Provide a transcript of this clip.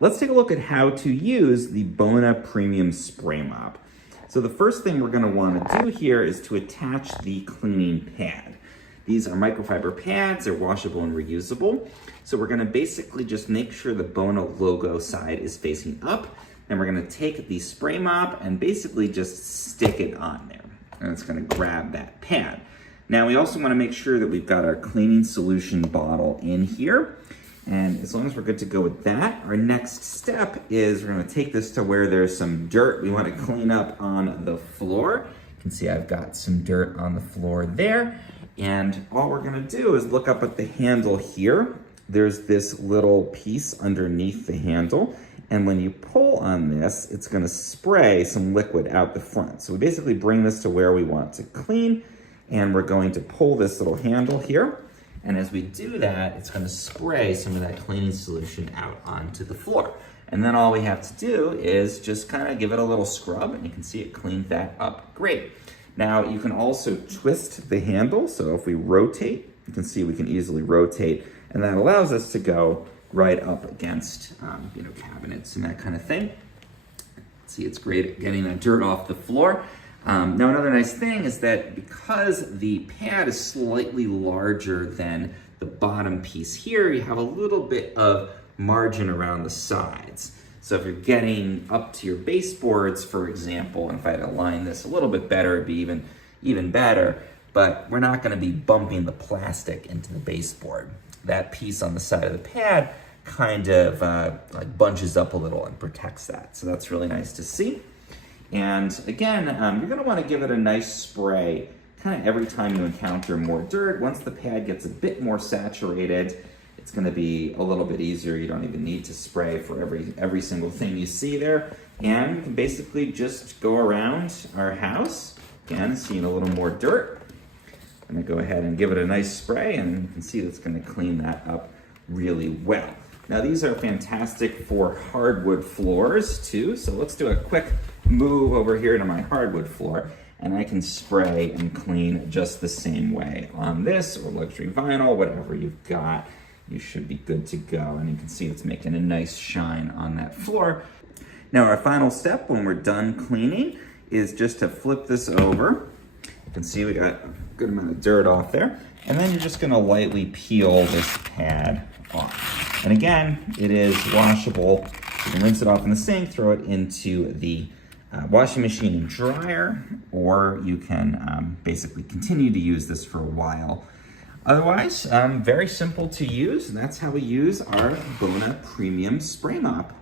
let's take a look at how to use the Bona Premium Spray Mop. So the first thing we're going to want to do here is to attach the cleaning pad. These are microfiber pads, they're washable and reusable. So we're going to basically just make sure the Bona logo side is facing up. Then we're going to take the spray mop and basically just stick it on there. And it's going to grab that pad. Now we also want to make sure that we've got our cleaning solution bottle in here. And as long as we're good to go with that, our next step is we're going to take this to where there's some dirt we want to clean up on the floor. You can see I've got some dirt on the floor there. And all we're going to do is look up at the handle here. There's this little piece underneath the handle. And when you pull on this, it's going to spray some liquid out the front. So we basically bring this to where we want to clean. And we're going to pull this little handle here. And as we do that, it's going to spray some of that cleaning solution out onto the floor. And then all we have to do is just kind of give it a little scrub, and you can see it cleaned that up great. Now you can also twist the handle. So if we rotate, you can see we can easily rotate, and that allows us to go right up against cabinets and that kind of thing. See, it's great at getting that dirt off the floor. Now another nice thing is that because the pad is slightly larger than the bottom piece here, you have a little bit of margin around the sides. So if you're getting up to your baseboards, for example, and if I had to line this a little bit better, it'd be even better, but we're not gonna be bumping the plastic into the baseboard. That piece on the side of the pad kind of like bunches up a little and protects that. So that's really nice to see. And again, you're gonna wanna give it a nice spray kind of every time you encounter more dirt. Once the pad gets a bit more saturated, it's gonna be a little bit easier. You don't even need to spray for every single thing you see there. And you can basically just go around our house. Again, seeing a little more dirt. I'm gonna go ahead and give it a nice spray, and you can see that's gonna clean that up really well. Now these are fantastic for hardwood floors too. So let's do a quick move over here to my hardwood floor, and I can spray and clean just the same way on this or luxury vinyl, whatever you've got. You should be good to go. And you can see it's making a nice shine on that floor. Now our final step when we're done cleaning is just to flip this over. You can see we got a good amount of dirt off there. And then you're just gonna lightly peel this pad off. And again, it is washable. You can rinse it off in the sink, throw it into the washing machine and dryer, or you can basically continue to use this for a while. Otherwise, very simple to use, and that's how we use our Bona Premium Spray Mop.